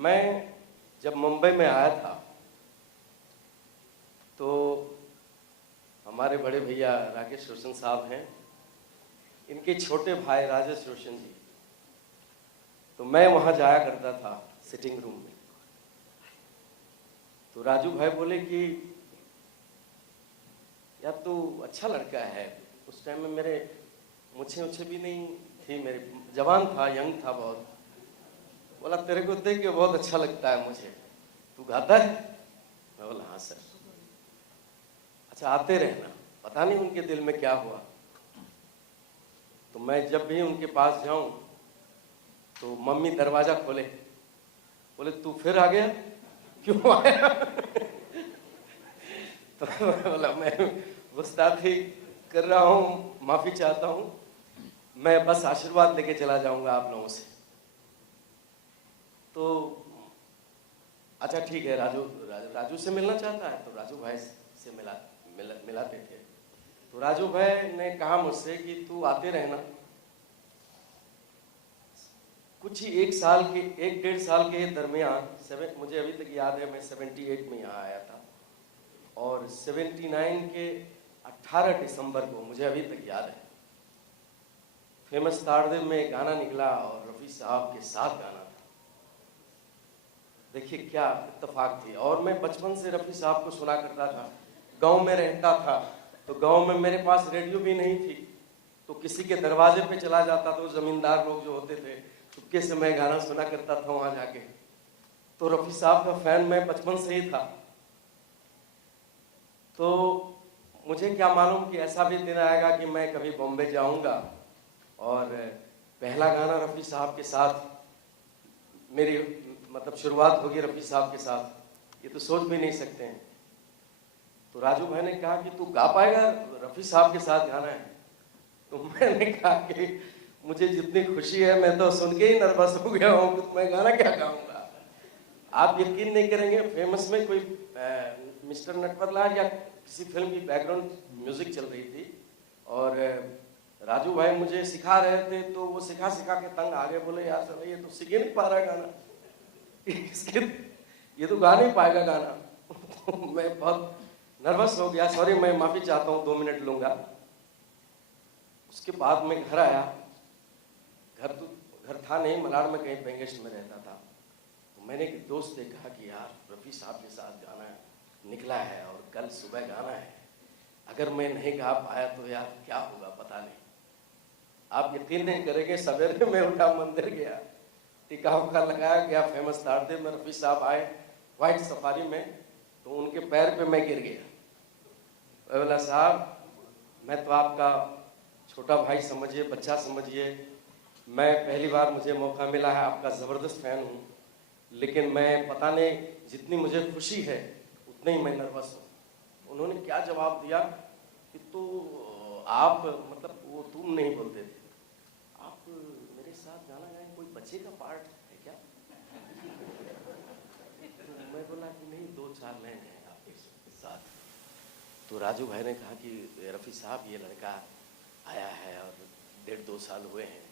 मैं जब मुंबई में आया था तो हमारे बड़े भैया राकेश रोशन साहब हैं, इनके छोटे भाई राजेश रोशन जी, तो मैं वहाँ जाया करता था सिटिंग रूम में। तो राजू भाई बोले कि यार तू अच्छा लड़का है। उस टाइम में मेरे मुझे उछे भी नहीं थी, मेरे जवान था, यंग था बहुत। बोला तेरे को देख के बहुत अच्छा लगता है मुझे, तू गाता है? मैं बोला हाँ सर। अच्छा आते रहना। पता नहीं उनके दिल में क्या हुआ, तो मैं जब भी उनके पास जाऊं तो मम्मी दरवाजा खोले, बोले तू फिर आ गया, क्यों आया? तो बोला मैं गुस्ताखी कर रहा हूँ, माफी चाहता हूँ, मैं बस आशीर्वाद लेके चला जाऊंगा आप लोगों से। तो अच्छा ठीक है, राजू से मिलना चाहता है, तो राजू भाई से मिलाते थे। तो राजू भाई ने कहा मुझसे कि तू आते रहना। कुछ ही एक डेढ़ साल के दरमियान, मुझे अभी तक याद है, मैं 78 में यहाँ आया था और 79 के 18 दिसंबर को, मुझे अभी तक याद है, फेमस तारदेव में एक गाना निकला और रफ़ी साहब के साथ गाना था। देखिए क्या इत्तेफाक थी। और मैं बचपन से रफ़ी साहब को सुना करता था, गांव में रहता था, तो गांव में मेरे पास रेडियो भी नहीं थी, तो किसी के दरवाजे पे चला जाता, तो जमींदार लोग जो होते थे, चुपके से मैं गाना सुना करता था वहां जाके। तो रफ़ी साहब का फैन मैं बचपन से ही था। तो मुझे क्या मालूम कि ऐसा भी दिन आएगा कि मैं कभी बॉम्बे जाऊंगा और पहला गाना रफ़ी साहब के साथ मेरी मतलब शुरुआत होगी रफ़ी साहब के साथ, ये तो सोच भी नहीं सकते हैं। तो राजू भाई ने कहा कि तू गा पाएगा, रफ़ी साहब के साथ गाना है? तो मैंने कहा कि मुझे जितनी खुशी है, मैं तो सुन के ही नर्वस हो गया हूँ, तो मैं गाना क्या गाऊंगा। आप यकीन नहीं करेंगे, फेमस में कोई मिस्टर नटवरलाल या किसी फिल्म की बैकग्राउंड म्यूजिक चल रही थी और राजू भाई मुझे सिखा रहे थे, तो वो सिखा के तंग आ गए, बोले यार सर ये तो सीख ही नहीं पा रहा गाना, इसके ये तो गा नहीं पाएगा गाना। तो मैं बहुत नर्वस हो गया, सॉरी मैं माफी चाहता हूँ, 2 मिनट लूंगा। उसके बाद मैं घर आया, घर था नहीं, मलाड में कहीं पेंगेस्ट में रहता था। तो मैंने एक दोस्त से कहा कि यार रफ़ी साहब के साथ गाना निकला है और कल सुबह गाना है, अगर मैं नहीं गा पाया तो यार क्या होगा पता नहीं। आप यकीन नहीं करेंगे, सवेरे में उठा, मंदिर गया, टीका उका लगाया, गया फेमस तारदेव में, रफ़ी साहब आए व्हाइट सफारी में, तो उनके पैर पे मैं गिर गया। बोला साहब मैं तो आपका छोटा भाई समझिए, बच्चा समझिए, मैं पहली बार मुझे मौका मिला है, आपका ज़बरदस्त फ़ैन हूँ, लेकिन मैं पता नहीं जितनी मुझे खुशी है उतनी ही मैं नर्वस हूँ। उन्होंने क्या जवाब दिया कि तो आप मतलब वो तुम नहीं बोलते थे, आप मेरे साथ गाना गाएं, कोई बच्चे का पार्ट है क्या? तो मैं बोला कि नहीं, 2 साल मैं गए आपके साथ। तो राजू भाई ने कहा कि रफ़ी साहब ये लड़का आया है और 1.5-2 साल हुए हैं,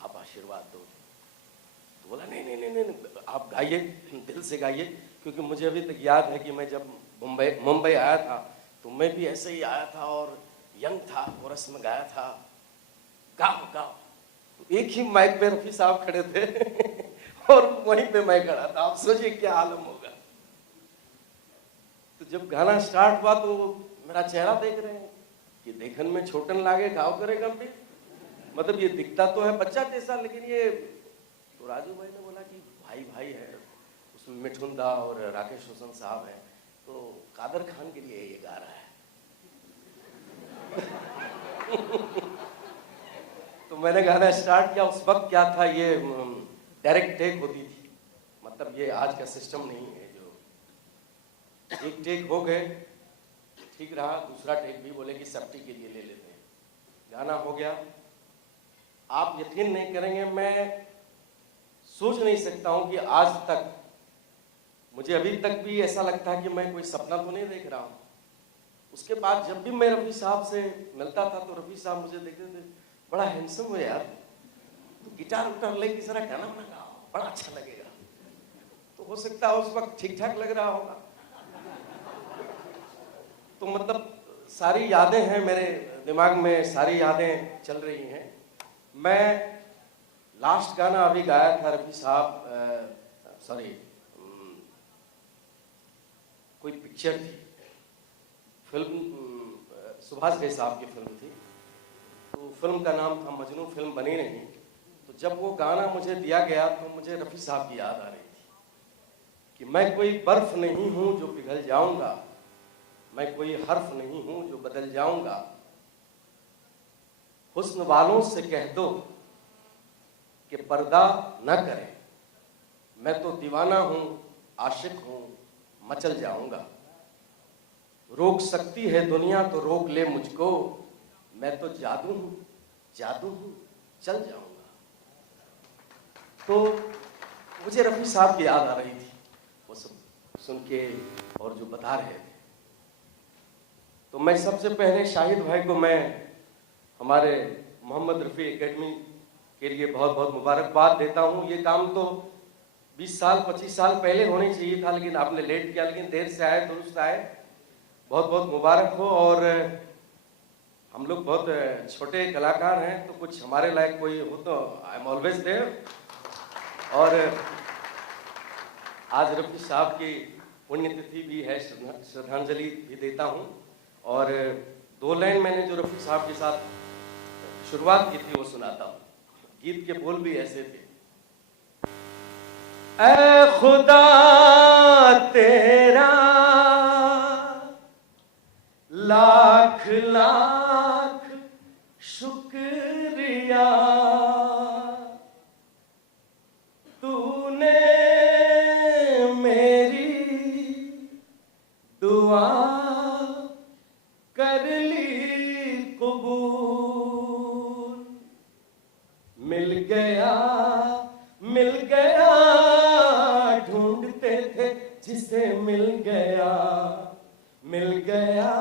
आप आशीर्वाद दो। तो बोला नहीं नहीं नहीं नहीं, आप गाइए, दिल से गाइए, क्योंकि मुझे अभी तक याद है कि मैं जब मुंबई आया था तो मैं भी ऐसे ही आया था और यंग था, कोरस में गाया था, गाओ गाओ। तो एक ही माइक पे रफ़ी साहब खड़े थे और वहीं पे मैं खड़ा था। आप सोचिए क्या आलम होगा। तो जब गाना स्टार्ट हुआ तो मेरा चेहरा देख रहे हैं कि देखन में छोटन लागे घाव करे गंभीर, मतलब ये दिखता तो है बच्चा जैसा, लेकिन ये तो राजू भाई ने बोला कि भाई भाई है, उसमें मिठुन दा और राकेश रोशन साहब हैं, तो कादर खान के लिए ये गा रहा है। तो मैंने गाना स्टार्ट किया। उस वक्त क्या था, ये डायरेक्ट टेक होती थी, मतलब ये आज का सिस्टम नहीं है जो एक टेक हो गए ठीक रहा, दूसरा टेक भी बोले कि सेफ्टी के लिए ले लेते हैं। गाना हो गया। आप यकीन नहीं करेंगे, मैं सोच नहीं सकता हूं कि आज तक, मुझे अभी तक भी ऐसा लगता है कि मैं कोई सपना तो नहीं देख रहा हूं। उसके बाद जब भी मैं रफ़ी साहब से मिलता था तो रफ़ी साहब मुझे देखते थे, बड़ा हैंडसम है यार, तो गिटार उटार लेके जरा गाना बना गाओ, बड़ा अच्छा लगेगा। हो सकता है उस वक्त ठीक ठाक लग रहा होगा। तो मतलब सारी यादें हैं मेरे दिमाग में, सारी यादें चल रही हैं। मैं लास्ट गाना अभी गाया था रफी साहब, सॉरी कोई पिक्चर थी, फिल्म सुभाष घई साहब की फिल्म थी, तो फिल्म का नाम था मजनू, फिल्म बनी नहीं। तो जब वो गाना मुझे दिया गया तो मुझे रफी साहब की याद आ रही थी कि मैं कोई बर्फ नहीं हूं जो पिघल जाऊंगा, मैं कोई हर्फ नहीं हूं जो बदल जाऊंगा, हुस्न वालों से कह दो कि पर्दा न करें, मैं तो दीवाना हूं, आशिक हूं, मचल जाऊंगा, रोक सकती है दुनिया तो रोक ले मुझको, मैं तो जादू हूं, जादू हूं, चल जाऊंगा। तो मुझे रफी साहब की याद आ रही थी वो सब सुन के और जो बता रहे थे। तो मैं सबसे पहले शाहिद भाई को मैं हमारे मोहम्मद रफ़ी एकेडमी के लिए बहुत बहुत मुबारकबाद देता हूँ। ये काम तो 20 साल 25 साल पहले होना चाहिए था, लेकिन आपने लेट किया, लेकिन देर से आए, दुरुस्त आए, बहुत बहुत मुबारक हो। और हम लोग बहुत छोटे कलाकार हैं, तो कुछ हमारे लायक कोई हो तो आई एम ऑलवेज देयर। और आज रफ़ी साहब की पुण्यतिथि भी है, श्रद्धांजलि भी देता हूँ। और 2 लाइन मैंने जो रफ़ी साहब के साथ शुरुआत की थी वो सुनाता हूँ। गीत के बोल भी ऐसे थे। ऐ खुदा तेरा लाख लाख शुक्रिया, तूने मेरी दुआ कर ली कबूल, मिल गया ढूंढते थे जिसे मिल गया, मिल गया